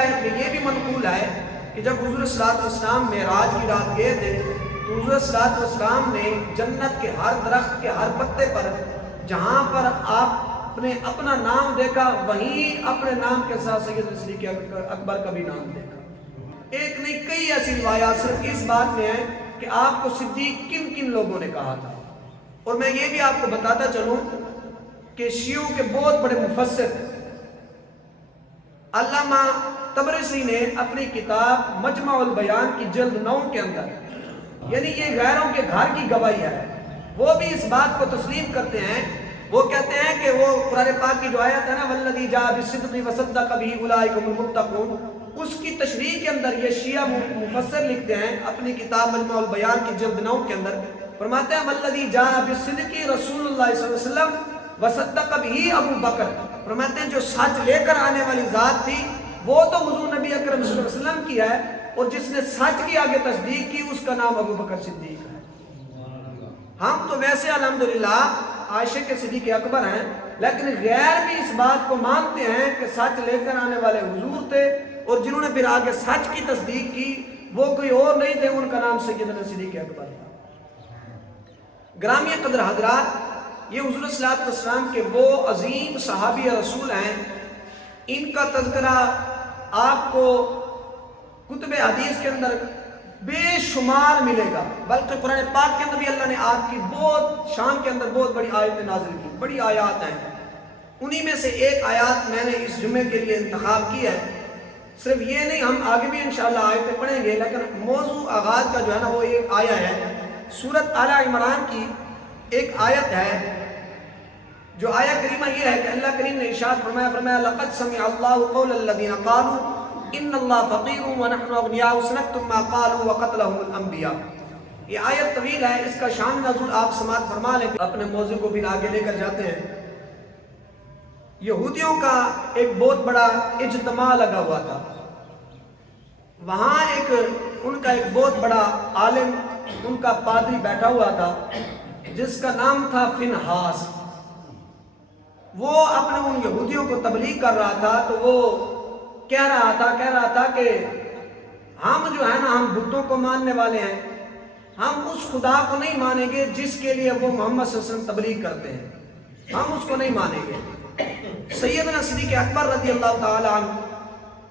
روایت میں یہ بھی منقول ہے کہ جب حضور صلی اللہ علیہ وسلم معراج کی رات گئے تھے تو حضور صلی اللہ علیہ وسلم نے جنت کے ہر درخت کے ہر پتے پر جہاں پر آپ نے اپنا نام دیکھا وہیں اپنے نام کے ساتھ سید صدیق اکبر کا بھی نام دیکھا۔ ایک نہیں کئی ایسی روایات صرف اس بات میں ہیں کہ آپ کو صدیق کن کن لوگوں نے کہا تھا۔ اور میں یہ بھی آپ کو بتاتا چلوں کہ شیعوں کے بہت بڑے مفسر علامہ طبرسی نے اپنی کتاب مجمع البیان کی جلد 9 کے اندر، یعنی یہ غیروں کے گھر کی گواہی ہے، وہ بھی اس بات کو تسلیم کرتے ہیں۔ وہ کہتے ہیں کہ وہ قرآن پاک کی جو آیت ہے نا والذی جاء بالصدق وصدق بہ اولئک هم المتقون، اس کی تشریح کے اندر یہ شیعہ مفسر لکھتے ہیں اپنی کتاب مجمع البیان کی جلد 9 کے اندر، فرماتے ہیں والذی جاء بالصدق رسول اللہ صلی اللہ علیہ وسلم وصدق بہ ابو بکر، فرماتے ہیں جو سچ لے کر آنے والی ذات تھی وہ تو حضور نبی اکرم صلی اللہ علیہ وسلم کی ہے، اور جس نے سچ کی آگے تصدیق کی اس کا نام ابو بکر صدیق ہے۔ ہم تو ویسے الحمدللہ عاشق صدیق اکبر ہیں، لیکن غیر بھی اس بات کو مانتے ہیں کہ سچ لے کر آنے والے حضور تھے، اور جنہوں نے پھر آگے سچ کی تصدیق کی وہ کوئی اور نہیں تھے، ان کا نام سیدنا صدیق اکبر تھا۔ گرامی قدر حضرات، یہ حضور صلی اللہ علیہ وسلم کے وہ عظیم صحابی رسول ہیں، ان کا تذکرہ آپ کو کتب حدیث کے اندر بے شمار ملے گا، بلکہ قرآن پاک کے اندر بھی اللہ نے آپ کی بہت شان کے اندر بہت بڑی آیت نازل کی، بڑی آیات ہیں۔ انہی میں سے ایک آیات میں نے اس جمعے کے لیے انتخاب کی ہے۔ صرف یہ نہیں، ہم آگے بھی انشاءاللہ آیتیں پڑھیں گے، لیکن موضوع آغاز کا جو ہے نا وہ ایک آیا ہے، سورۃ آل عمران کی ایک آیت ہے، جو آیہ کریمہ یہ ہے کہ اللہ کریم نے ارشاد فرمایا لقد سمع اللہ قول الذین قالوا ان اللہ فقیر ونحن اغنیاء سنکتم ما قالوا وقتلهم الانبیاء۔ یہ آیت طویل ہے، اس کا شان نزول آپ سماعت فرما لیں، اپنے موضوع کو بھی آگے لے کر جاتے ہیں۔ یہودیوں کا ایک بہت بڑا اجتماع لگا ہوا تھا، وہاں ان کا ایک بہت بڑا عالم، ان کا پادری بیٹھا ہوا تھا جس کا نام تھا فنحاس۔ وہ اپنے ان یہودیوں کو تبلیغ کر رہا تھا، تو وہ کہہ رہا تھا کہ ہم جو ہے نا ہم بتوں کو ماننے والے ہیں، ہم اس خدا کو نہیں مانیں گے جس کے لیے وہ محمد صلی اللہ علیہ وسلم تبلیغ کرتے ہیں، ہم اس کو نہیں مانیں گے۔ سیدنا صدیق اکبر رضی اللہ تعالی عنہ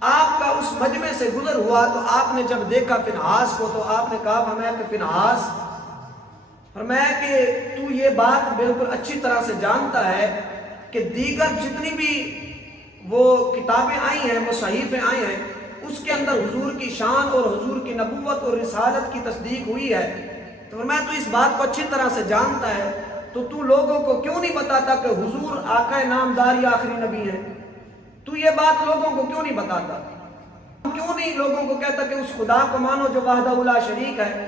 آپ کا اس مجمع سے گزر ہوا، تو آپ نے جب دیکھا فنحاس کو تو آپ نے کہا فرمایا کہ فنحاس، فرمایا کہ تو یہ بات بالکل اچھی طرح سے جانتا ہے کہ دیگر جتنی بھی وہ کتابیں آئی ہیں، وہ صحیفیں آئی ہیں، اس کے اندر حضور کی شان اور حضور کی نبوت اور رسالت کی تصدیق ہوئی ہے، تو فرمایا تو اس بات کو اچھی طرح سے جانتا ہے، تو لوگوں کو کیوں نہیں بتاتا کہ حضور آقا نامدار یا آخری نبی ہے؟ تو یہ بات لوگوں کو کیوں نہیں بتاتا؟ کیوں نہیں لوگوں کو کہتا کہ اس خدا کو مانو جو وحدہ لا شریک ہے؟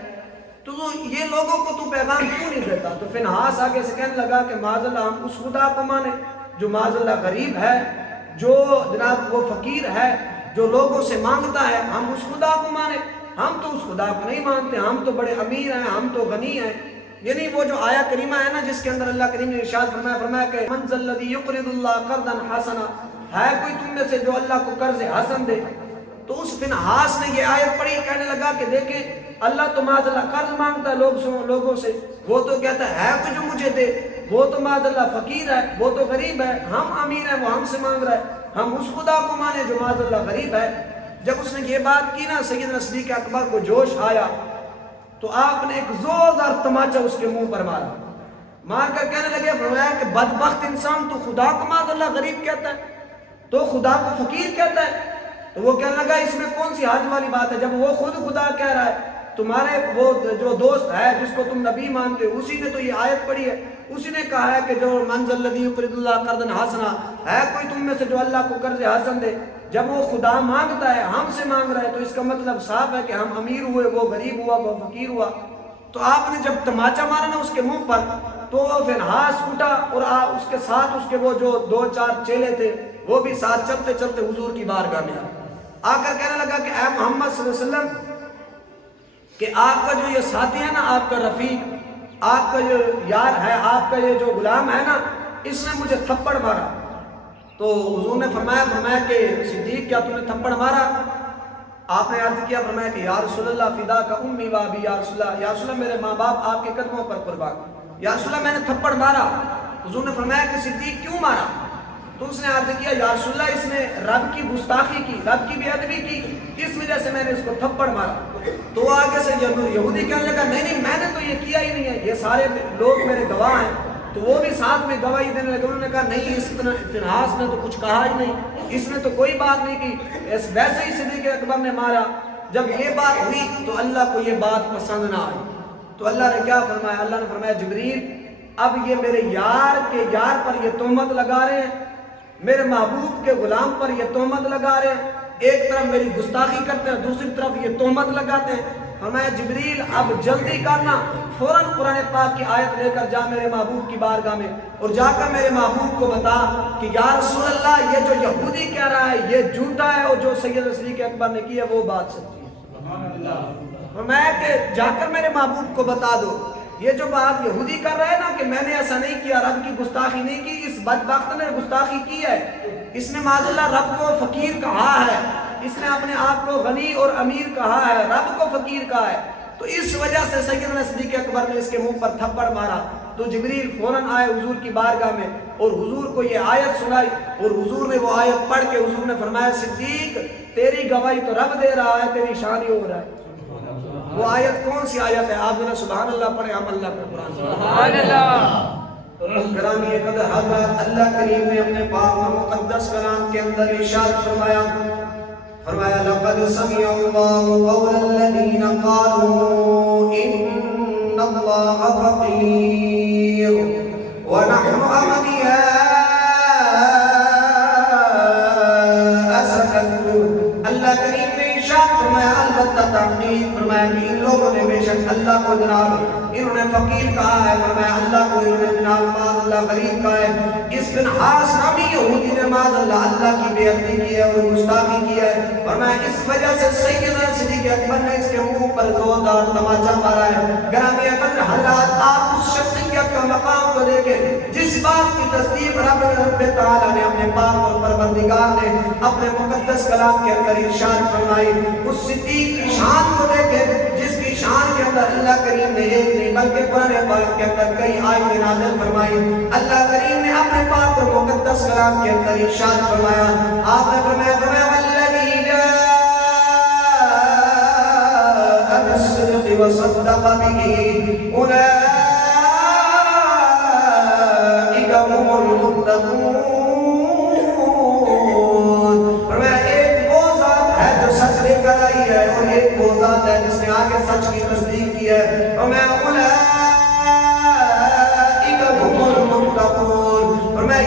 تو یہ لوگوں کو تو پیغام کیوں نہیں دیتا؟ تو فنحاس آگے سے کہنے لگا کہ معاذ اللہ ہم اس خدا کو مانیں جو معاذ اللہ غریب ہے، جو جناب وہ فقیر ہے، جو لوگوں سے مانگتا ہے، ہم اس خدا کو مانیں؟ ہم تو اس خدا کو نہیں مانتے، ہم تو بڑے امیر ہیں، ہم تو غنی ہیں۔ یعنی وہ جو آیہ کریمہ ہے نا جس کے اندر اللہ کریم نے ارشاد فرمایا کہ من ذا الذی یقرض اللہ قرضا حسنا، ہے کوئی تم میں سے جو اللہ کو قرض حسن دے؟ تو اس فنحاس نے یہ آیت پڑھی، کہنے لگا کہ دیکھیں اللہ تو معاذ اللہ قرض مانگتا ہے لوگوں سے، وہ تو کہتا ہے کوئی جو مجھے دے، وہ تو معاذ اللہ فقیر ہے، وہ تو غریب ہے، ہم امیر ہیں وہ ہم سے مانگ رہا ہے، ہم اس خدا کو مانے جو معاذ اللہ غریب ہے۔ جب اس نے یہ بات کی نا سیدنا صدیق اکبر کو جوش آیا، تو آپ نے ایک زوردار تماچا اس کے منہ پر مارا، مار کر کہنے لگے فرمایا کہ بدبخت انسان، تو خدا کو معاذ اللہ غریب کہتا ہے، تو خدا کو فقیر کہتا ہے؟ تو وہ کہنے لگا اس میں کون سی حرج والی بات ہے، جب وہ خود خدا کہہ رہا ہے، تمہارے وہ جو دوست ہے جس کو تم نبی مانتے ہو اسی نے تو یہ آیت پڑھی ہے، اسی نے کہا ہے کہ جو من ذا الذی یقرض اللہ قرضا حسنا، ہے کوئی تم میں سے جو اللہ کو قرض حسن دے؟ جب وہ خدا مانگتا ہے، ہم سے مانگ رہا ہے، تو اس کا مطلب صاف ہے کہ ہم امیر ہوئے، وہ غریب ہوا، وہ فقیر ہوا۔ تو آپ نے جب تماچا مارا نا اس کے منہ پر، تو فنحاس اٹھا اور اس کے ساتھ اس کے وہ جو 2-4 چیلے تھے وہ بھی ساتھ چلتے چلتے حضور کی بارگاہ میں آ کر کہنے لگا کہ اے محمد صلی اللہ علیہ وسلم، کہ آپ کا جو یہ ساتھی ہے نا، آپ کا رفیق، آپ کا جو یار ہے، آپ کا یہ جو غلام ہے نا، اس نے مجھے تھپڑ مارا۔ تو حضور نے فرمایا کہ صدیق کیا تم نے تھپڑ مارا؟ آپ نے عرض کیا، فرمایا کہ یا رسول اللہ فدا کا امی و ابی، یا رسول اللہ میرے ماں باپ آپ کے قدموں پر قربان، یا رسول اللہ میں نے تھپڑ مارا۔ حضور نے فرمایا کہ صدیق کیوں مارا؟ تو اس نے عرض کیا، یا رسول اللہ اس نے رب کی گستاخی کی، رب کی بے ادبی کی، اس وجہ سے میں نے اس کو تھپڑ مارا۔ تو آگے سے یہودی کہنے لگا، نہیں میں نے تو یہ کیا ہی نہیں ہے، یہ سارے لوگ میرے گواہ ہیں۔ تو وہ بھی ساتھ میں گواہی دینے لگے، انہوں نے کہا نہیں اس فنحاس نے تو کچھ کہا ہی نہیں، اس نے تو کوئی بات نہیں کی، ویسے ہی صدیق اکبر نے مارا۔ جب یہ بات ہوئی تو اللہ کو یہ بات پسند نہ آئی، تو اللہ نے کیا فرمایا؟ اللہ نے فرمایا جبریل اب یہ میرے یار کے یار پر یہ تہمت لگا رہے ہیں، میرے محبوب کے غلام پر یہ تہمت لگا رہے ہیں، ایک طرف میری گستاخی کرتے ہیں، دوسری طرف یہ تہمت لگاتے ہیں۔ فرمایا جبریل اب جلدی کرنا، فوراً قرآن پاک کی آیت لے کر جا میرے محبوب کی بارگاہ میں، اور جا کر میرے محبوب کو بتا کہ یا رسول اللہ یہ جو یہودی کہہ رہا ہے یہ جھوٹا ہے، اور جو سید صدیق اکبر نے کی ہے وہ بات سچی ہے۔ فرمایا کہ جا کر میرے محبوب کو بتا دو، یہ جو بات یہودی کر رہا ہے نا کہ میں نے ایسا نہیں کیا، رب کی گستاخی نہیں کی، اس بدبخت نے گستاخی کی ہے، اس نے معاذ اللہ رب کو فقیر کہا ہے، اس نے اپنے آپ کو غنی اور امیر کہا ہے، رب کو فقیر کہا ہے، تو اس وجہ سے سیدنا صدیق اکبر نے اس کے منہ پر تھپڑ مارا۔ تو جبریل فوراً آئے حضور کی بارگاہ میں اور حضور کو یہ آیت سنائی، اور حضور نے وہ آیت پڑھ کے حضور نے فرمایا صدیق تیری گواہی تو رب دے رہا ہے، تیری شان ہی ہو رہا ہے۔ وہ آیت کون سی آیت ہے؟ آپ ذرا سبحان اللہ پڑھیں، ہم اللہ پہ قرآن سبحان اللہ۔ گرامی قدر حضرات، اللہ کریم نے اپنے پاک اور مقدس کلام کے اندر ارشاد فرمایا لقد سمع اللہ قول الذین قالوا ان اللہ فقیر ونحن اغنیاء سکت۔ اللہ کریم نے ارشاد فرمایا، البتہ تحقیق فرمایا کہ ان لوگوں نے بے شک اللہ کو جناب انہوں نے فقیر کہا ہے، فرمایا اللہ کو انہوں نے جناب معاذ اللہ غریب کہا ہے۔ اس فنحاس نامی یہودی نے معاذ اللہ کی بے ادبی کی ہے اور گستاخی کی ہے، فرمایا اس وجہ سے سیدنا صدیق اکبر نے اس کے منہ پر زوردار تماچا مارا ہے۔ گرامی قدر حضرات، آپ اس شخصیت کا مقام کو دیکھیں جس بات کی تصدیق رب تعالیٰ نے اپنے پاک اور پروردگار نے اپنے مقدس کلام کے اندر ارشاد فرمائی۔ اس صدیق کی شان کو دیکھیں جس کی شان کے اندر اللہ کریم نے ایک نہیں بلکہ قرآن پاک کے اندر کئی آیتیں نازل فرمائی۔ اللہ کریم نے اپنے پاک اور مقدس کلام کے اندر ارشاد فرمایا، آپ نے فرمایا والذی جاء بالصدق وصدق به اولئک هم المتقون۔ فرمایا ایک وہ ذات ہے جو سچ لے کر آئی ہے، اور ایک وہ ذات ہے جس نے آگے سچ کی تصدیق کی ہے۔ فرمایا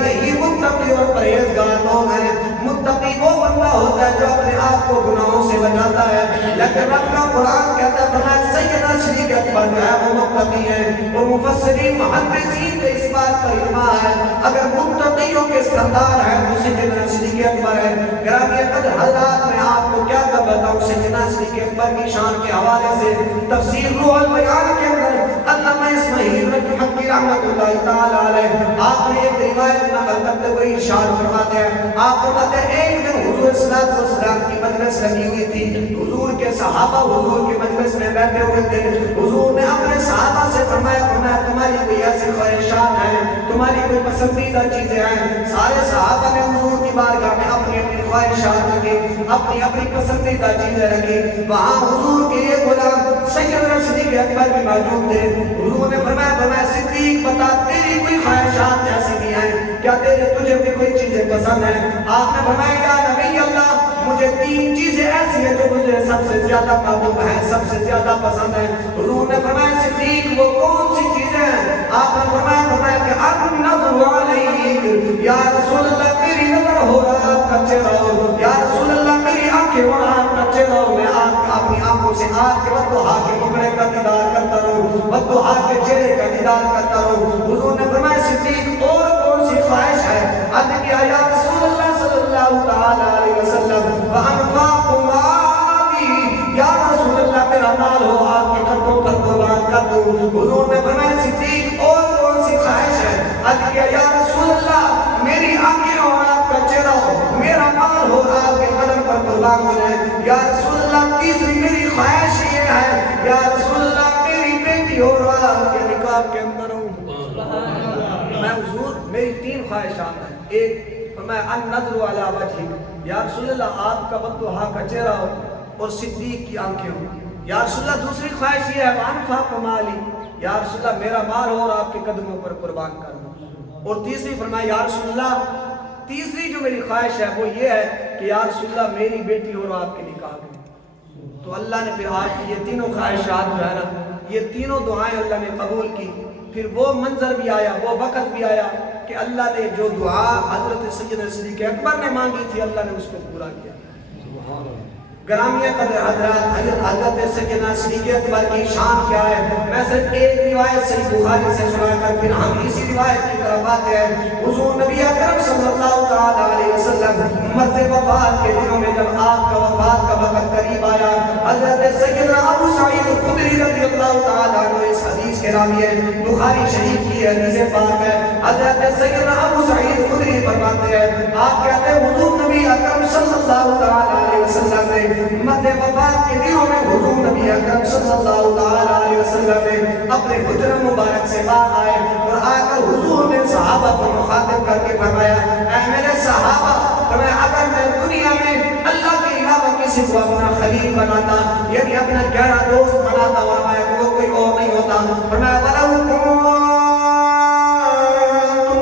یہی متقی اور پرہیزگار لوگ ہیں۔ متقی وہ بندہ ہوتا ہے جو اپنے آپ کو گناہوں سے بچاتا ہے، لیکن رب کا قرآن کہتا ہے فرمایا سیدنا صدیق اکبر جو ہے وہ متقی ہے، اور مفسرین محدثین کا اس بات پر اجماع ہے اگر متقیوں کے سردار ہے تو سیدنا صدیق اکبر ہے۔ گرامی قدر حضرات، میں آپ کو کیا کر بتاؤں سیدنا صدیق اکبر کی شان کے حوالے سے تفسیر روح البیان کے اندر علامہ اسماعیل حقی رحمۃ اللہ تعالی علیہ آپ نے ایک روایت نقل کرتے ہوئے ارشاد فرماتے ہیں، آپ فرماتے ہیں ایک دن حضور صلی اللہ علیہ وسلم کی مجلس لگی ہوئی تھی، حضور کے صحابہ حضور کے مجلس میں بیٹھے ہوئے تھے، حضور نے اپنے صحابہ سے فرمایا تمہاری کوئی ایسی خواہشات ہیں، تمہاری کوئی پسندیدہ چیزیں ہیں؟ سارے صحابہ نے حضور کی بارگاہ میں اپنی اپنی خواہشات رکھی، اپنی اپنی پسندیدہ چیزیں رکھی۔ وہاں حضور کے ایک غلام سیدنا صدیق اکبر بھی موجود تھے۔ حضور نے فرمایا صدیق بتا تیری کوئی خواہشات ایسی بھی ہیں کیا؟ تجھے بھی کوئی چیزیں پسند ہیں؟ آپ نے فرمایا یا نبی اللہ مجھے تین چیزیں ایسی ہیں جو مجھے سب سے زیادہ محبوب ہیں، سب سے زیادہ پسند ہیں۔ حضور نے فرمایا صدیق وہ کون سی چیزیں ہیں؟ آپ نے فرمایا کہ النظر علیک، یا رسول اللہ میری نظر ہو رہا آپ کا چہرہ ہو، یا رسول اللہ میری آنکھیں ہو رہا آپ کا چہرہ ہو، میں اپنی آنکھوں سے آپ کے وضحا کے ٹکڑے کا دیدار کرتا رہوں، وضحا کے چہرے کا دیدار کرتا رہوں۔ حضور نے فرمایا صدیق اور کون سی خواہش ہے؟ عرض کیا یا رسول اللہ صلی اللہ تعالی علیہ وسلم وانفاق مالی، یا رسول اللہ میرا مال ہو آپ کے قدموں پر قربان کر دوں۔ حضور نے فرمایا صدیق اور کون سی خواہش ہے؟ عرض کیا یا رسول اللہ میری آنکھیں اور آپ کا کون ہے؟ یا رسول اللہ تیسری میری خواہش یہ ہے یا رسول اللہ میری بیٹی اور آپ کے نکاح کے اندر ہوں۔ میں حضور میری 3 خواہشات ہیں۔ ایک میں النظر علی وجہک، یا رسول اللہ آپ کا بدوحا کا چہرہ ہو اور صدیق کی آنکھیں ہوں۔ یا رسول اللہ دوسری خواہش یہ ہے وانفاق مالی، یا رسول اللہ میرا مال ہو اور آپ کے قدموں پر قربان کر دوں۔ اور تیسری فرمایا یا رسول اللہ تیسری جو میری خواہش ہے وہ یہ ہے کہ یا رسول اللہ میری بیٹی اور آپ کے نکاح کریں۔ تو اللہ نے پھر آپ کی یہ تینوں خواہشات جو ہے نا یہ تینوں دعائیں اللہ نے قبول کی۔ پھر وہ منظر بھی آیا، وہ وقت بھی آیا کہ اللہ نے جو دعا حضرت سیدنا صدیق اکبر نے مانگی تھی اللہ نے اس کو پورا کیا۔ گرامیہ قدر حضرات حضرت سیدنا صدیق اکبر کی شان کیا ہے؟ میں صرف ایک روایت صحیح بخاری سے سنا کر پھر ہم اسی روایت کی طرف آتے ہیں۔ حضور نبی اکرم صلی اللہ تعالی علیہ وسلم مرض وفات کے دنوں میں جب آپ کا وفات کا وقت قریب آیا، حضرت سیدنا ابو سعید خدری رضی اللہ تعالی عنہ اس حدیث کے راوی ہیں، بخاری شریف کی حدیث پاک ہے۔ حضرت سیدنا ابو سعید خدری فرماتے ہیں آپ کہتے ہیں حضور نبی اکرم صلی اللہ تعالی علیہ وسلم نے مرض وفات کے دنوں میں حضور نبی اکرم صلی اللہ تعالی علیہ وسلم نے اپنے حجرہ مبارک سے باہر آئے اور آ کر حضور نے صحابہ کو مخاطب کر کے فرمایا اے میرے صحابہ، فرمایا اگر میں دنیا میں اللہ کے علاوہ کسی کو اپنا خلیل بناتا یعنی اپنا گہرا دوست بناتا فرمایا کہ وہ کوئی اور نہیں ہوتا، فرمایا وَلَوْ كُنتُ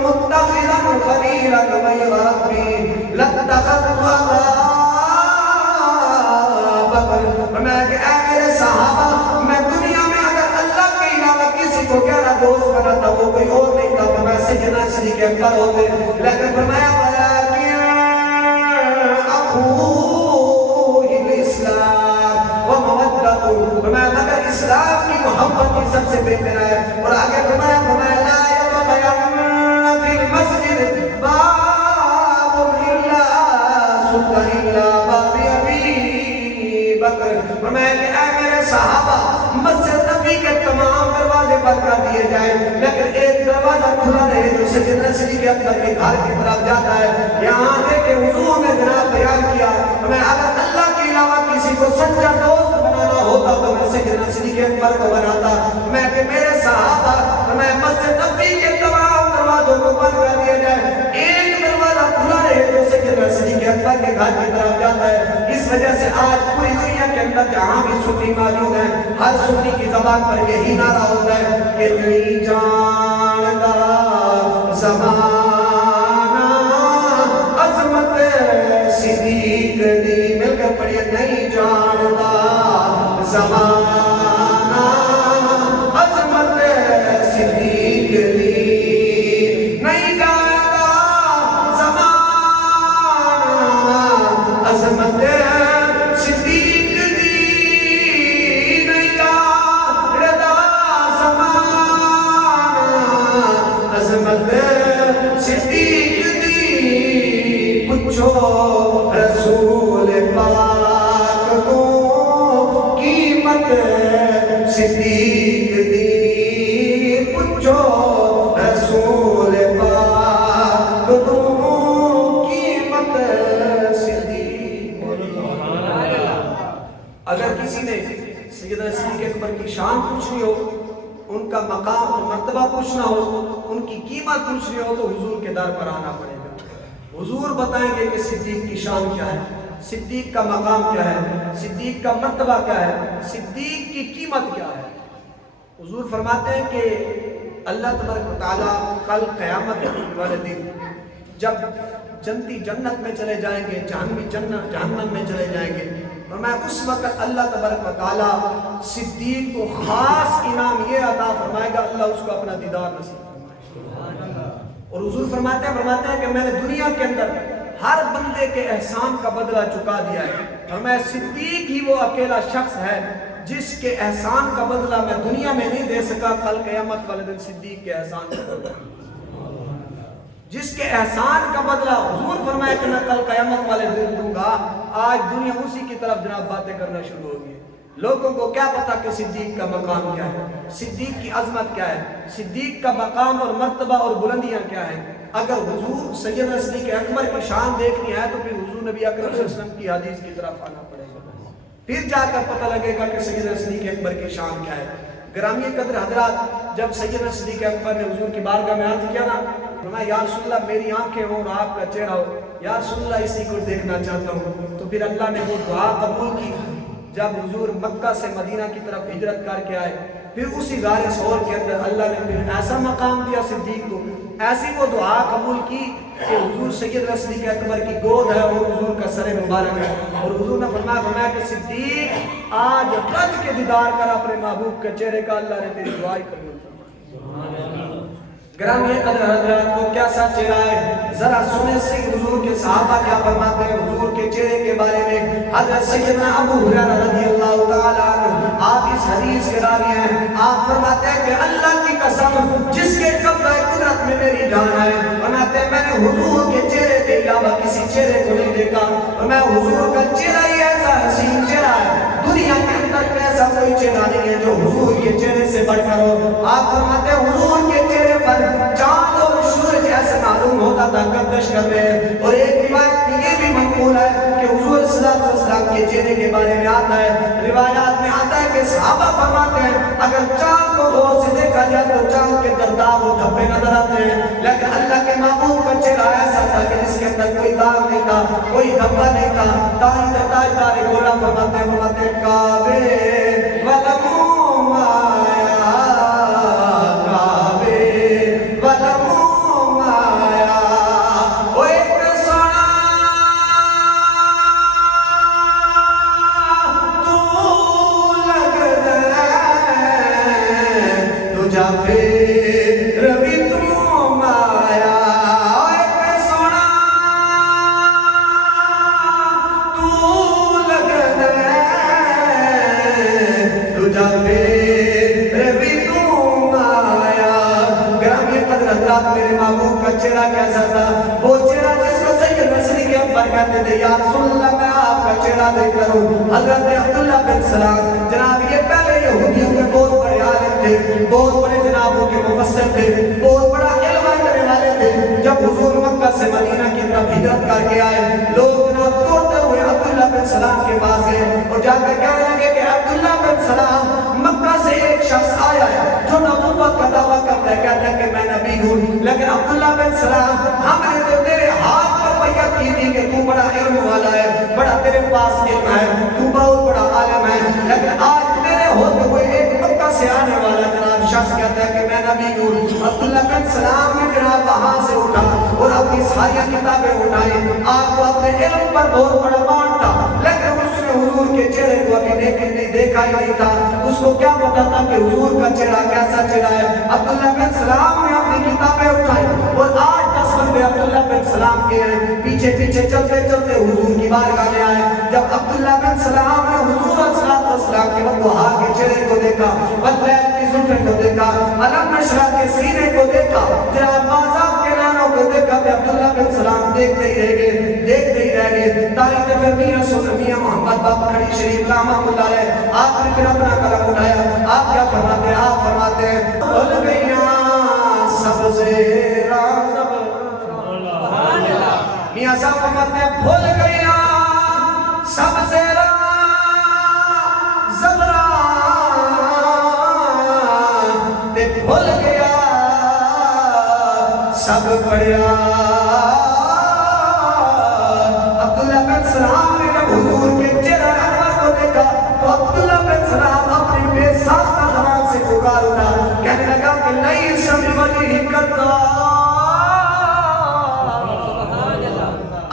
مُتَّخِذًا خَلِيلًا غَيْرَ رَبِّي لَاتَّخَذْتُ أَبَا فرمایا کہ اے میرے صحابہ میں دنیا میں اگر اللہ کے علاوہ کسی کو گہرا دوست بناتا وہ کوئی اور نہیں تھا، فرمایا سیدنا صدیق اکبر ہوتے، لیکن فرمایا وَلَكِنْ أَخُوهِ الْإِسْلَامِ وَمَوَدَّتُهُ، فرمایا مگر اسلام کی محبت کی سب سے بہتر ہے۔ اور آگے فرمایا لَا يَبْقَيَنَّ فِي الْمَسْجِدِ بَابٌ إِلَّا سُدَّ إِلَّا بَابِ أَبِي بکر، فرمایا کہ اے میرے صحابہ مسجد نبی کے تمام دروازے بند کر دیے جائیں لیکن ایک دروازہ کھلا رہے جو سیدنا صدیق اکبر کے گھر کی طرف جاتا ہے۔ یہاں دیکھیں حضور نے جناب بیان کیا فرمایا اگر اللہ کے علاوہ کسی کو سچا دوست بنانا ہوتا تو میں سیدنا صدیق اکبر کو بناتا۔ میں کہ میرے صحابہ فرمایا مسجد نبی کے تمام دروازوں کو بند کر دیا جائے، ایک دروازہ کھلا رہے جو سیدنا صدیق اکبر کے گھر کی طرف جاتا ہے۔ اس وجہ سے آج پوری دنیا کے اندر جہاں بھی سنی موجود ہے ہر سنی کی زبان پر یہی نعرہ ہوتا ہے کہ نہیں جانتا زمانہ عظمت صدیق دی، مل کر پڑھیے نہیں جانتا زمانہ عظمت صدیق دی، نہیں جانتا زمانہ عظمت صدیق دی، نہیں جانتا زمانہ عظمت صدیق دی، پوچھو رسول پاک کو قیمت صدیق دی، پوچھو رسول پاک کو قیمت صدیق دی۔ اگر کسی نے سیدنا صدیق اکبر کی شان پوچھنی ہو، ان کا مقام اور مرتبہ پوچھنا ہو، ان کی قیمت پوچھنی ہو تو حضور کے در پر آنا پڑے گا۔ حضور بتائیں گے کہ صدیق کی شان کیا ہے، صدیق کا مقام کیا ہے، صدیق کا مرتبہ کیا ہے، صدیق کی قیمت کیا ہے۔ حضور فرماتے ہیں کہ اللہ تبارک و تعالیٰ کل قیامت والے دن جب جنتی جنت میں چلے جائیں گے، جہنمی جہنم میں چلے جائیں گے، اور میں اس وقت اللہ تبارک و تعالیٰ صدیق کو خاص انعام یہ عطا فرمائے گا، اللہ اس کو اپنا دیدار نصیب فرمائے گا۔ اور حضور فرماتے ہیں کہ میں نے دنیا کے اندر ہر بندے کے احسان کا بدلہ چکا دیا ہے، اور میں صدیق ہی وہ اکیلا شخص ہے جس کے احسان کا بدلہ میں دنیا میں نہیں دے سکا، کل قیامت والے دن صدیق کے احسان کا بدلہ، جس کے احسان کا بدلہ حضور فرمائے کہ میں کل قیامت والے دن دوں گا۔ آج دنیا اسی کی طرف جناب باتیں کرنا شروع ہوگی، لوگوں کو کیا پتا کہ صدیق کا مقام کیا ہے، صدیق کی عظمت کیا ہے، صدیق کا مقام اور مرتبہ اور بلندیاں کیا ہیں۔ اگر حضور سیدنا صدیق اکبر کی شان دیکھنی ہے تو پھر حضور نبی اکرم صلی اللہ علیہ وسلم کی حدیث کی طرف آنا پڑے گا، پھر جا کر پتہ لگے گا کہ سیدنا صدیق اکبر کی شان کیا ہے۔ گرامی قدر حضرات، جب سیدنا صدیق اکبر نے حضور کی بارگاہ میں عرض کیا نا، فرمایا یا رسول اللہ میری آنکھیں ہوں اور آپ کا چہرہ ہو، یا رسول اللہ اسی کو دیکھنا چاہتا ہوں، تو پھر اللہ نے وہ دعا قبول کی۔ جب حضور مکہ سے مدینہ کی طرف ہجرت کر کے آئے، پھر اسی غار ثور کے اندر اللہ نے پھر ایسا مقام دیا صدیق کو، ایسی وہ دعا قبول کی کہ حضور سیدنا صدیق اکبر کی گود ہے اور حضور کا سر مبارک ہے، اور حضور نے فرمایا کہ صدیق آج رج کے دیدار کر اپنے محبوب کے چہرے کا، اللہ نے تیری دعائی قبول فرمائی۔ گرامی قدر حضرات، وہ کیسا چہرہ ہے، ذرا سنیں سے حضور کے صحابہ کیا فرماتے ہیں حضور کے چہرے کے بارے میں۔ حضرت سیدنا ابو ہریرہ رضی اللہ تعالیٰ عنہ آپ اس حدیث کے راوی ہیں، آپ فرماتے ہیں کہ اللہ کی قسم جس کے قبضہ قدرت میں میری جان ہے، فرماتے ہیں میں نے حضور کے چہرے کے علاوہ کسی چہرے کو نہیں دیکھا، اور میں حضور کا چہرہ ہی ایسا حسین چہرہ ہے، دنیا کے اندر ایسا کوئی چہرہ نہیں ہے جو حضور کے چہرے سے بڑھ کر ہو۔ آپ فرماتے ہیں حضور کے چہرے پر چاند اور سورج ایسے معلوم ہوتا تھا گردش کر رہے ہیں، اور ایک روایت یہ بھی منقول ہے کہ حضور صلی اللہ علیہ وسلم کے چہرے کے بارے میں آتا ہے، روایات میں آتا ہے کہ صحابہ فرماتے ہیں اگر چاند کو غور سے دیکھا جائے تو چاند کے درداب و دھبے نظر آتے ہیں، لیکن اللہ کے محبوب کا چہرہ ایسا تھا کہ جس کے اندر کوئی داغ نہیں تھا، کوئی دھبا نہیں تھا۔ تاجدار گولا فرماتے ہیں کعبے میرے محبوب کا چہرہ کیسا تھا، وہ چہرہ جس کو سیدنا صدیق اکبر کہتے تھے یا رسول اللہ میں آپ کا چہرہ دیکھ کر ہوں۔ حضرت عبداللہ بن سلام جناب یہ پہلے یہودیوں کے بہت بڑے عالم تھے، بہت بڑے جنابوں کے مفسر تھے، بہت بڑا علم کرنے والے تھے۔ جب حضور مکہ سے مدینہ کی طرف ہجرت کر کے آئے، لوگ جناب توڑتے ہوئے عبداللہ بن سلام کے پاس گئے اور جا کر کہنے لگے کہ عبداللہ بن سلام مکہ سے ایک شخص آیا ہے جو نبوت کا دعویٰ کرتا ہے، کہتا ہے کہ میں نبی ہوں، لیکن عبداللہ بن سلام ہم نے تو تیرے ہاتھ پر بیعت کی تھی کہ تو بڑا علم والا ہے، بڑا تیرے پاس علم ہے، تو بہت بڑا عالم ہے، لیکن آج تیرے ہوتے ہوئے ایک مکہ سے آنے والا جناب شخص کہتا ہے کہ میں نبی ہوں۔ عبداللہ بن سلام نے جناب وہاں سے اٹھا اور اپنی ساری کتابیں اٹھائی، آپ کو اپنے علم پر بہت بڑا مان تھا، لیکن اس نے حضور کے چہرے کو ابھی دیکھا ہی نہیں تھا، اس کو کیا پتا تھا کہ حضور کا چہرہ کیسا چہرہ ہے۔ عبداللہ بن سلام نے اپنی کتابیں اٹھائی اور 8-10 بندے عبداللہ بن سلام کے پیچھے پیچھے چلتے چلتے حضور کی بارگاہ میں آئے۔ جب عبداللہ بن سلام نے حضور صلی اللہ علیہ وسلم کے وقوہا کے چہرے کو دیکھا، واللیل کی زلفیں کو دیکھا، علم نشرہ کے سینے کو دیکھا، جناب مازاب کے نانوں کو دیکھا، کہ عبداللہ بن سلام دیکھتے ہی رہ گئے، دیکھتے ہی رہ گئے۔ تاریخ پھر میاں سلمیہ محمد باپ کھڑی شریف رحمۃ اللہ علیہ آپ نے پھر اپنا قلم اٹھایا، آپ کیا فرماتے ہیں؟ آپ فرماتے ہیں بھول گئیاں سب سے راز، میاں صاحب فرماتے ہیں بھول گئیاں سب سے زبرا تے بھول گیا سب پڑیا۔ عبداللہ بن سلام نے جب حضور کے چہرہ انور کو دیکھا تو عبداللہ بن سلام اپنی بے ساختہ زبان سے پکار اٹھا، کہنے لگا کہ نہیں سمجھ وجہ کرتا۔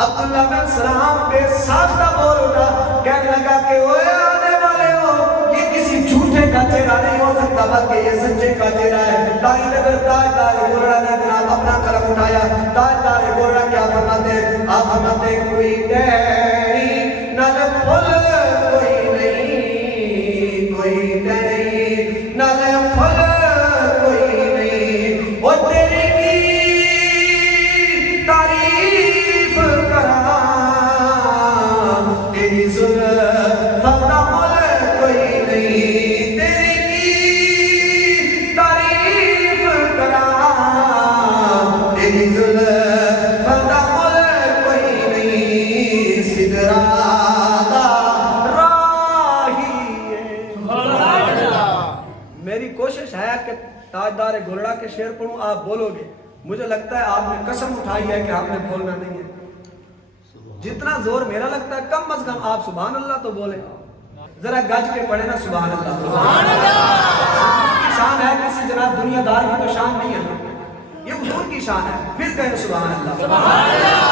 عبداللہ بن سلام بے ساختہ بول اٹھا، کہنے لگا کہ اوے آنے والے ہو، یہ کسی جھوٹے کا چہرہ نہیں ہو سکتا بلکہ یہ سچے کا چہرہ ہے۔ تاجدار گورڑا نے جناب اپنا قلم اٹھایا، تاجدار گورڑا کیا فرماتے ہیں؟ آپ فرماتے ہیں کوئی ڈیری نل پھل کوئی نہیں، کوئی ڈیری نل پھل کوئی نہیں، وہ تیری کی تعریف کرا، تیری زلف کا مل کوئی نہیں، تیری کی تعریف کرا، تیری زلف تاجدار گولڑا کے شعر پڑھوں آپ بولو گے, مجھے لگتا ہے آپ نے قسم اٹھائی ہے کہ آپ نے بولنا نہیں ہے. جتنا زور میرا لگتا ہے کم از کم آپ سبحان اللہ تو بولے, ذرا گج کے پڑھے نا سبحان اللہ. سبحان اللہ کی شان ہے, کسی جناب دنیا دار کی تو شان نہیں ہے, یہ حضور کی شان ہے. پھر کہیں سبحان اللہ. سبحان اللہ.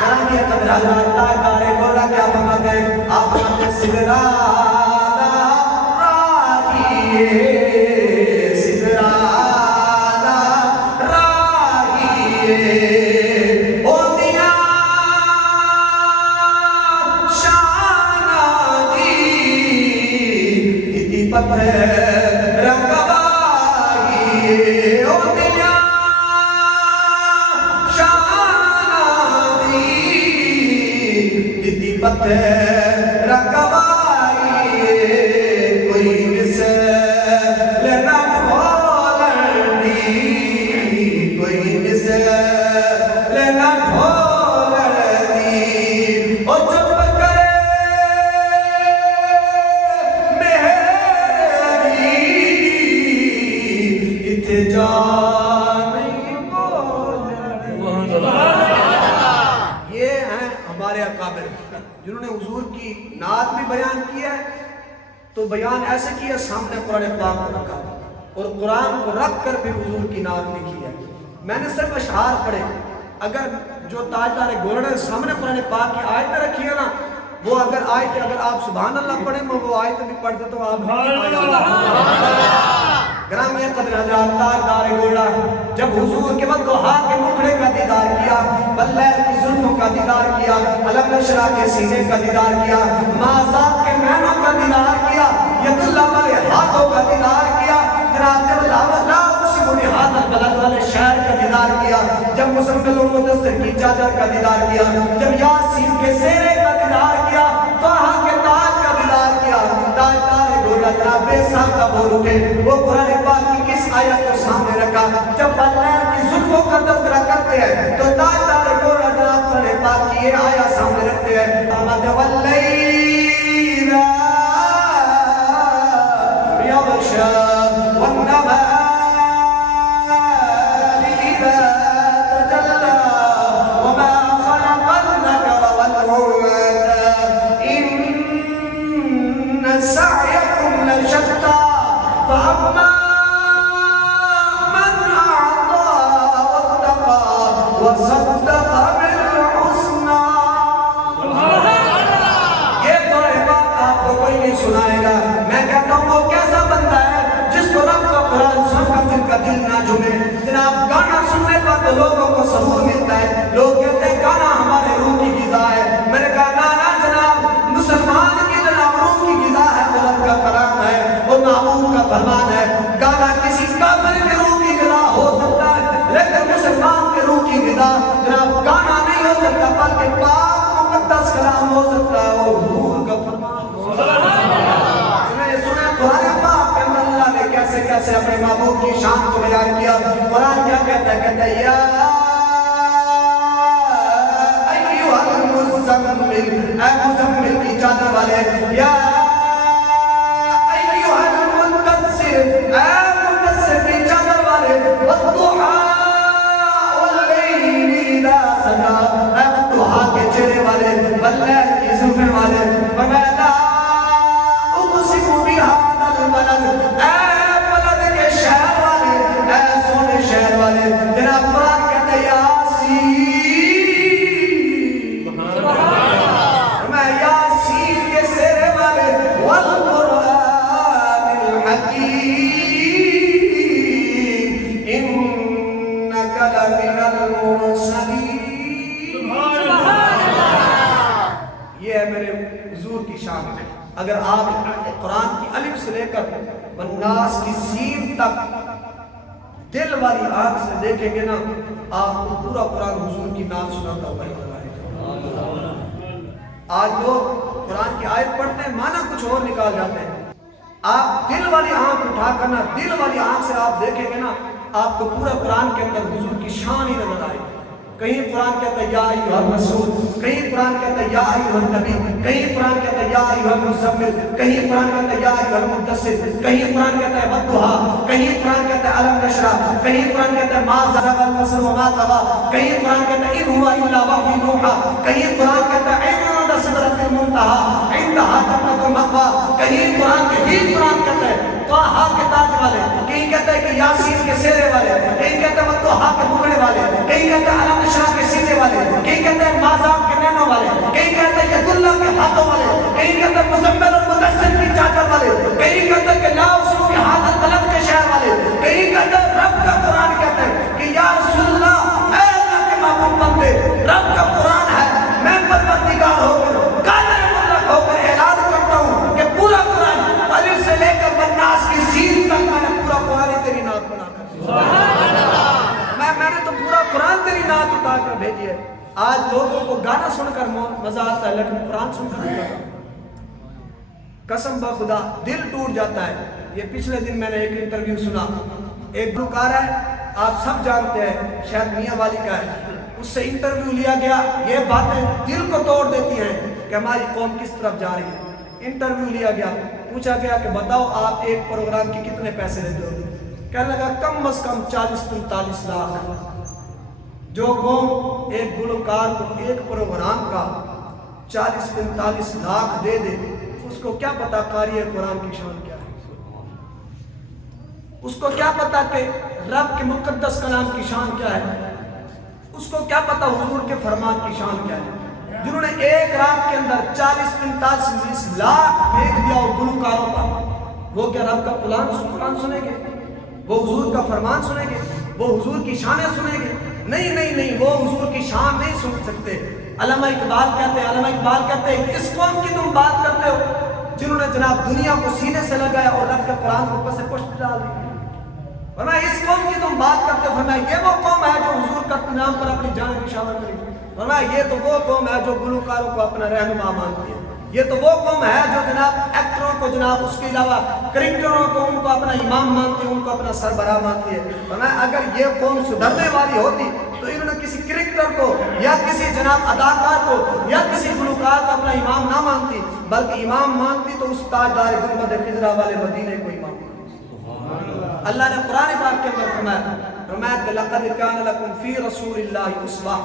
گرامی قدر حضرات تاجدار گولڑا کیا فرماتے ہیں, آپ فرماتے ہیں سدرادا راہیے سدرادا راہیے او دیا شانادی دتی پتھر رکبائیے او دیا پتھر رکبائیے کوئی مثل نہ ڈھولنی, کوئی مثل نہ ڈھولنی. او چپ کرے میری اتھے جا نہیں بولنی. یہ ہیں ہمارے اکابر جنہوں نے حضور کی نعت بھی بیان کی ہے, تو بیان ایسے کیا سامنے قرآن پاک کو رکھا اور قرآن کو رکھ کر پھر حضور کی نعت لکھی ہے. میں نے صرف اشعار پڑھے, اگر جو تاجدار گولڑا سامنے قرآن پاک کی آیتیں رکھی ہے نا, وہ اگر آیتیں اگر آپ سبحان اللہ پڑھیں میں وہ آیتیں بھی پڑھتے تو آپ گرامی قدر حضرات تاجدار گولڑا جب حضور کے وقت ضحیٰ کے مکھڑے کا دیدار کیا, واللیل کی زلفوں کا دیدار کیا, علم نشرہ کے سینے کا دیدار کیا, مازاد کے مینوں کا دیدار کیا, ید اللہ والے ہاتھوں کا دیدار کیا, جناب جب لا اقسم بہذا البلد والے شہر کا دیدار کیا, جب مزمل و مدثر کی چادر کا دیدار کیا, جب یاسین کے سیرے کا دیدار کیا, طٰہٰ کے تاج کا دیدار کیا, تاجدار گولڑا جناب بے ساکھ کا بول اٹھے. وہ قرآن پاک کی کس آیت کو سامنے رکھا, جب واللیل کی زلفوں کا تذکرہ کرتے ہیں تو تاجدار گولڑا جناب قرآن پاک کی یہ آیت سامنے رکھتے ہیں, واللیل یغشی والنہار اذا تجلی وما خلق الذکر والانثى ان سعیکم لشتی فاما من اعطى واتقى وصدق بالحسنى. یہ تو بات آپ کو کوئی نہیں سنائے گا. میں کہتا ہوں وہ کیسا بندہ ہے جس کو رب کا قرآن سن کر جن کا دل نہ جھومے. جناب گانا سننے پر تو لوگوں کو سرور ملتا ہے, لوگ کہتے ہیں گانا ہمارے روح کی غذا ہے. میں نے کہا نانا جناب, مسلمان کی جناب روح کی غذا ہے, وہ رب کا کلام ہے, وہ معبود کا فرمان ہے. گانا کسی کافر کی روح کی غذا ہو سکتا ہے, لیکن مسلمان کی روح کی غذا جناب گانا نہیں ہو سکتا, بلکہ پاک مقدس کلام ہو سکتا ہے, وہ حضور کا فرمان ہو سکتا ہے. سنیں قرآن پاک کے اندر اللہ نے کیسے کیسے اپنے محبوب کی شان کو بیان کیا. قرآن کیا کہتا ہے, کہتا ہے یا ایھا المزمل, اے مزمل کی چادر والے, یا ایھا المدثر, اے مدثر کی چادر والے, والضحیٰ واللیل اذا سجی, اے ضحیٰ کے چہرے والے, واللیل کی زلفیں والے, وما لا اقسم بہذا البلد, اے بلد کے شہر والے, اے سونے شہر والے. جناب قرآن کہتے ہیں یاسین, میں یاسین کے سیرے والے, والقرآن الحکیم انک لمن المرسلین. یہ ہے میرے حضور کی شان. اگر آپ قرآن کی الف سے لے کر والناس کی سین تک دل والی آنکھ سے دیکھیں گے نا, آپ کو پورا قرآن حضور کی نعت سناتا ہوا نظر آئے گا. آج لوگ قرآن کی آیت پڑھتے ہیں, معنی کچھ اور نکال جاتے ہیں. آپ دل والی آنکھ اٹھا کر نا, دل والی آنکھ سے آپ دیکھیں گے نا, آپ کو پورا قرآن کے اندر حضور کی شان ہی نظر آئے گی. کہیں قرآن کہتا ہے یا ایھا الرسول، کہیں قرآن کہتا ہے یا ایھا النبی، کہیں قرآن کہتا ہے یا ایھا المزمل، کہیں قرآن کہتا ہے یا ایھا المدثر، کہیں قرآن کہتا ہے والضحیٰ، کہیں قرآن کہتا ہے الم نشرح، کہیں قرآن کہتا ہے ما زاغ البصر وما طغیٰ، کہیں قرآن کہتا ہے ان هو الا وحی یوحیٰ، کہیں قرآن کہتا ہے عند سدرۃ المنتہیٰ عندہا جنۃ المأویٰ، کہیں قرآن کہتا ہے طٰہٰ کے تاج والے، کہیں کہتا ہے کہ یاسین کے سیرے والے، کہیں کہتا ہے والضحیٰ کے ٹکڑے والے، کہیں کہتا ہے الم نشرح کے سینے والے، کہیں کہتا ہے مازاق کے نینوں والے، کہیں کہتا ہے ید اللہ کے ہاتھوں والے، کہیں کہتا ہے مزمل اور مدثر کی چادر والے، کہیں کہتا ہے کہ لا اقسم بھٰذا البلد کے شہر والے، کہیں کہتا ہے رب کا قرآن کہتا ہے کہ یا رسول اللہ اے اللہ کے محبوب بندے، رب کا قرآن ہے، میں پروردگار ہو کر قادر مطلق ہو کر اعلان کرتا ہوں کہ پورا قرآن الف سے لے کر بناس کی سین تک میں نے پورا قرآن ہی تیری نعت بنا کر میں نے تو پورا قرآن تیری نعت اتار کر بھیجی ہے۔ آج لوگوں کو گانا سن کر مزہ آتا ہے لیکن قرآن سن کر نہیں آتا۔ قسم بخدا دل ٹوٹ جاتا ہے۔ یہ پچھلے دن میں نے ایک انٹرویو سنا، ایک گلوکار ہے، آپ سب جانتے ہیں، شاید میاں والی کا ہے، اس سے انٹرویو لیا گیا، یہ باتیں دل کو توڑ دیتی ہیں کہ ہماری قوم کس طرف جا رہی ہے۔ انٹرویو لیا گیا، پوچھا گیا کہ بتاؤ آپ ایک پروگرام کی کتنے پیسے لیتے ہو؟ کہنے لگا کم از کم 40-45 لاکھ۔ جو قوم ایک گلوکار کو ایک پروگرام کا 40-45 لاکھ دے دے، اس کو کیا پتا قاری قرآن کی شان کیا ہے، اس کو کیا پتا کہ رب کے مقدس کلام کی شان کیا ہے، اس کو کیا پتا حضور کے فرمان کی شان کیا ہے، جنہوں نے ایک رات کے اندر 40-45 لاکھ پھینک دیا وہ گلوکاروں پر۔ وہ کیا رب کا قرآن سنیں گے؟ وہ حضور کا فرمان سنیں گے؟ وہ حضور کی شانیں سنیں گے؟ نہیں، وہ حضور کی شان نہیں سن سکتے۔ علامہ اقبال کہتے ہیں اس قوم کی تم بات کرتے ہو جنہوں نے جناب دنیا کو سینے سے لگایا اور رب کے قرآن کو پس پشت ڈال دی۔ فرمایا اس قوم کی تم بات کرتے ہو، فرمایا یہ وہ قوم ہے جو حضور کا نام پر اپنی جان نشانہ کرے گی۔ فرمایا یہ تو وہ قوم ہے جو گلوکاروں کو اپنا رہنما مانتی ہے، یہ تو وہ قوم ہے جو جناب ایکٹروں کو جناب اس کے علاوہ کرکٹروں کو ان کو اپنا امام مانتی ہے، ان کو اپنا سربراہ مانتی ہے۔ فرمایا اگر یہ قوم سدھرنے والی ہوتی تو انہوں نے کسی کرکٹر کو یا کسی جناب اداکار کو یا کسی گلوکار کو اپنا امام نہ مانتی، بلکہ امام مانتی تو اس تاجدار گنبد خضرا والے مدینے کو امام مانتی۔ اللہ نے قرآن پاک کے اندر فرمایا کہ لقد کان لکم فی رسول اللہ اسوہ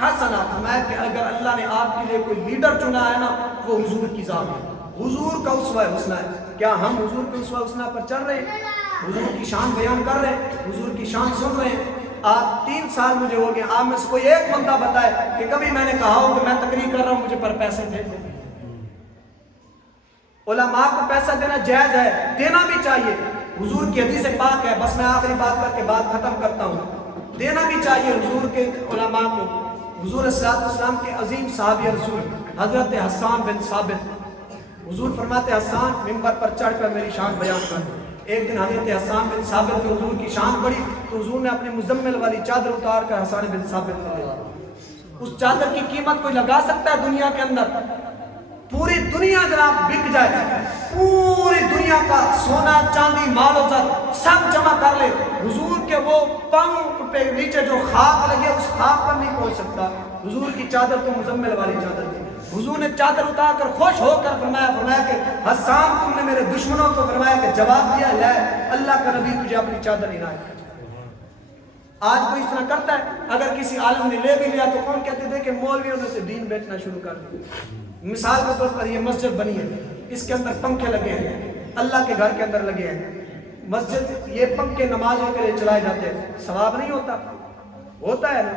حسنہ، فرمایا کہ اگر اللہ نے آپ کے لیے کوئی لیڈر چنا ہے نا وہ حضور کی ذات ہے، حضور کا اسوہ حسنہ ہے۔ کیا ہم حضور کے اسوہ حسنہ پر چل رہے ہیں؟ حضور کی شان بیان کر رہے ہیں، حضور کی شان سن رہے ہیں؟ آپ 3 سال مجھے ہو گئے، آپ میں سے کوئی ایک بندہ بتائے کہ کبھی میں نے کہا ہو کہ میں تقریر کر رہا ہوں مجھے پر پیسے دے دو۔ علماء کو پیسہ دینا جائز ہے، دینا بھی چاہیے، حضور کی حدیث پاک ہے۔ بس میں آخری بات کر کے بات ختم کرتا ہوں، دینا بھی چاہیے حضور کے علماء کو۔ حضور صلی اللہ علیہ وسلم کے عظیم صحابی رسول حضرت حسان بن ثابت، حضور فرماتے حسان ممبر پر چڑھ کر میری شان بیان کر۔ ایک دن حضرت حسان بن ثابت نے حضور کی شان بڑھی تو حضور نے اپنی مزمل والی چادر اتار کر حسان بن ثابت کو دیا۔ اس چادر کی قیمت کوئی لگا سکتا ہے دنیا کے اندر؟ پوری دنیا جناب بک جائے، پوری دنیا کا سونا چاندی مال و زر سب جمع کر لے، حضور کے وہ پاؤں پہ نیچے جو خاک لگے اس خاک پر نہیں پہنچ سکتا۔ حضور کی چادر تو مزمل والی چادر تھی۔ حضور نے چادر اتار کر خوش ہو کر فرمایا کہ حسان تم نے میرے دشمنوں کو فرمایا کہ جواب دیا لے اللہ کا نبی تجھے اپنی چادر عنایت کرتا ہے۔ آج کوئی اس طرح کرتا ہے؟ اگر کسی عالم نے لے بھی لیا تو کون کہتے تھے کہ مولویوں نے سے دین بیچنا شروع کر دیا۔ مثال کے طور پر یہ مسجد بنی ہے، اس کے اندر پنکھے لگے ہیں، اللہ کے گھر کے اندر لگے ہیں۔ مسجد یہ پنکھے نمازوں کے لیے چلائے جاتے ہیں، ثواب نہیں ہوتا؟ ہوتا ہے نا۔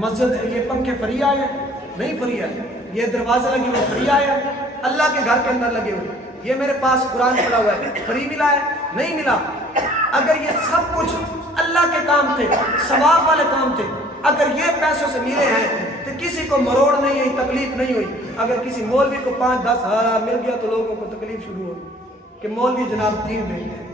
مسجد یہ پنکھے فری آئے ہیں؟ نہیں فری ہے۔ یہ دروازے لگے ہوئے فری آئے ہیں؟ اللہ کے گھر کے اندر لگے ہوئے۔ یہ میرے پاس قرآن پڑا ہوا ہے، فری ملا ہے؟ نہیں ملا۔ اگر یہ سب کچھ اللہ کے کام تھے، ثواب والے کام تھے، اگر یہ پیسوں سے ملے ہیں تو کسی کو مروڑ نہیں ہوئی، تکلیف نہیں ہوئی۔ اگر کسی مولوی کو 5-10 ہزار مل گیا تو لوگوں کو تکلیف شروع ہوگی کہ مولوی جناب دین بیچ رہے ہیں۔